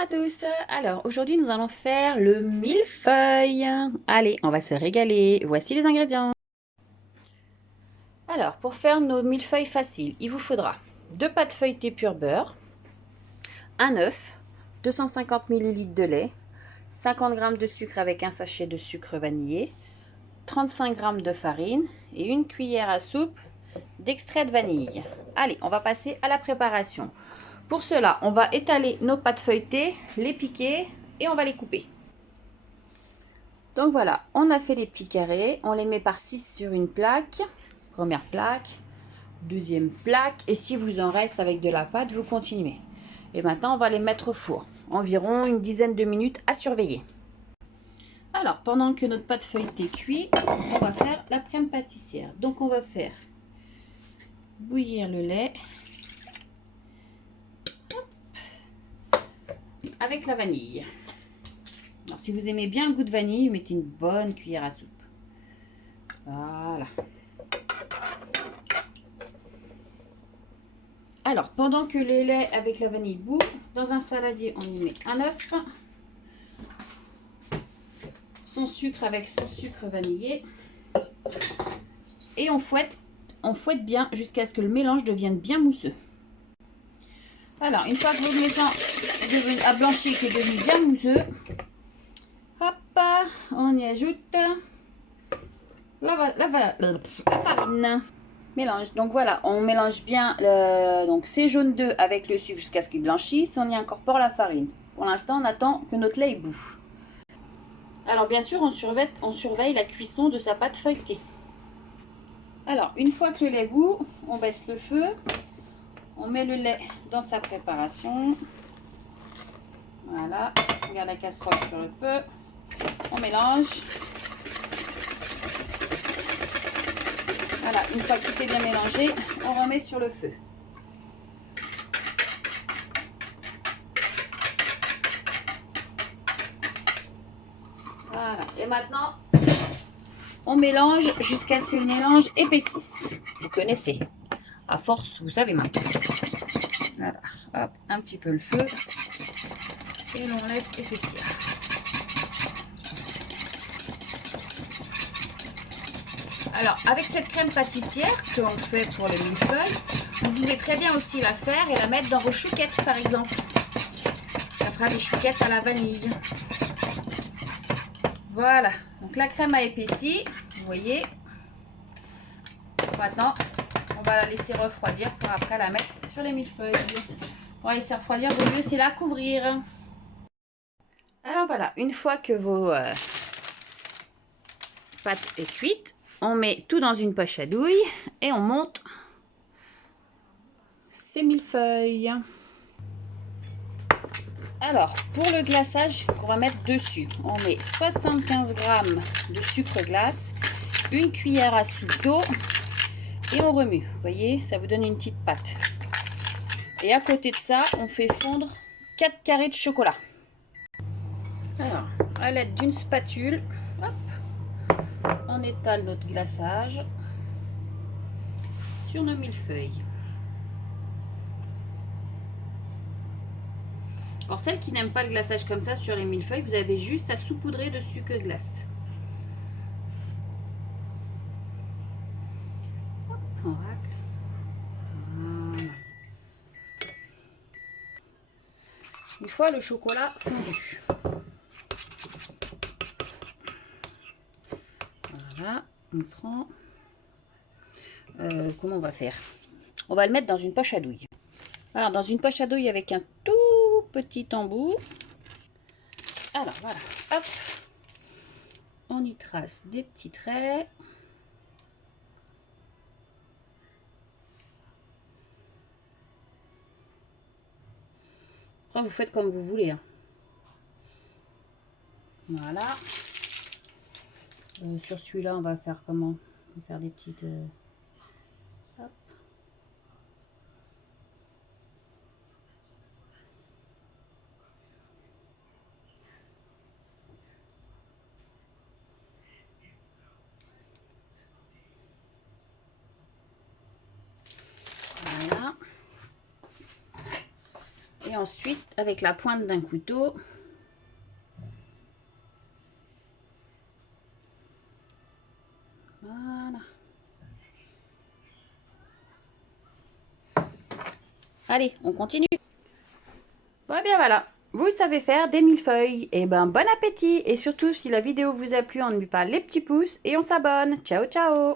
à tous. Alors aujourd'hui nous allons faire le millefeuille. Allez, on va se régaler. Voici les ingrédients. Alors pour faire nos millefeuilles faciles, il vous faudra 2 pâtes feuilletées pur beurre, un œuf, 250 ml de lait, 50 g de sucre avec un sachet de sucre vanillé, 35 g de farine et une cuillère à soupe d'extrait de vanille. Allez, on va passer à la préparation. Pour cela, on va étaler nos pâtes feuilletées, les piquer et on va les couper. Donc voilà, on a fait les petits carrés, on les met par 6 sur une plaque. Première plaque, deuxième plaque, et si vous en reste avec de la pâte, vous continuez. Et maintenant, on va les mettre au four, environ une dizaine de minutes à surveiller. Alors, pendant que notre pâte feuilletée cuit, on va faire la crème pâtissière. Donc on va faire bouillir le lait avec la vanille. Alors, si vous aimez bien le goût de vanille, mettez une bonne cuillère à soupe. Voilà. Alors, pendant que le lait avec la vanille bout, dans un saladier, on y met un œuf, son sucre avec son sucre vanillé, et on fouette bien jusqu'à ce que le mélange devienne bien mousseux. Alors, une fois que votre mélange a blanchi et qu'il est devenu bien mousseux, hop, on y ajoute la farine. Mélange. Donc voilà, on mélange bien donc ces jaunes d'œufs avec le sucre jusqu'à ce qu'il blanchisse. On y incorpore la farine. Pour l'instant, on attend que notre lait bout. Alors bien sûr, on surveille la cuisson de sa pâte feuilletée. Alors, une fois que le lait bout, on baisse le feu. On met le lait dans sa préparation. Voilà, on garde la casserole sur le feu. On mélange. Voilà, une fois que tout est bien mélangé, on remet sur le feu. Voilà, et maintenant, on mélange jusqu'à ce que le mélange épaississe. Vous connaissez. À force, vous savez maintenant. Voilà, hop, un petit peu le feu. Et l'on laisse épaissir. Alors, avec cette crème pâtissière que l'on fait pour le millefeuille, vous pouvez très bien aussi la faire et la mettre dans vos chouquettes, par exemple. Ça fera des chouquettes à la vanille. Voilà, donc la crème a épaissi, vous voyez. Maintenant, on va la laisser refroidir pour après la mettre sur les millefeuilles. Pour la laisser refroidir, le mieux c'est la couvrir. Alors voilà, une fois que vos pâtes est cuite, on met tout dans une poche à douille et on monte ces millefeuilles. Alors, pour le glaçage qu'on va mettre dessus, on met 75 g de sucre glace, une cuillère à soupe d'eau et on remue. Vous voyez, ça vous donne une petite pâte. Et à côté de ça, on fait fondre 4 carrés de chocolat. Alors, à l'aide d'une spatule, hop, on étale notre glaçage sur nos millefeuilles. Alors, celles qui n'aiment pas le glaçage comme ça sur les millefeuilles, vous avez juste à saupoudrer de sucre glace. Hop, on racle. Voilà. Une fois le chocolat fondu. Voilà, on prend. Comment on va faire? On va le mettre dans une poche à douille. Alors, dans une poche à douille avec un tout petit embout. Alors, voilà, hop. On y trace des petits traits. Après, vous faites comme vous voulez. Hein. Voilà. Sur celui-là, on va faire comment? On va faire des petites... hop. Voilà. Et ensuite, avec la pointe d'un couteau, voilà. Allez, on continue. Bon, bien voilà, vous savez faire des millefeuilles. Et ben, bon appétit. Et surtout, si la vidéo vous a plu, on ne met pas les petits pouces et on s'abonne. Ciao, ciao.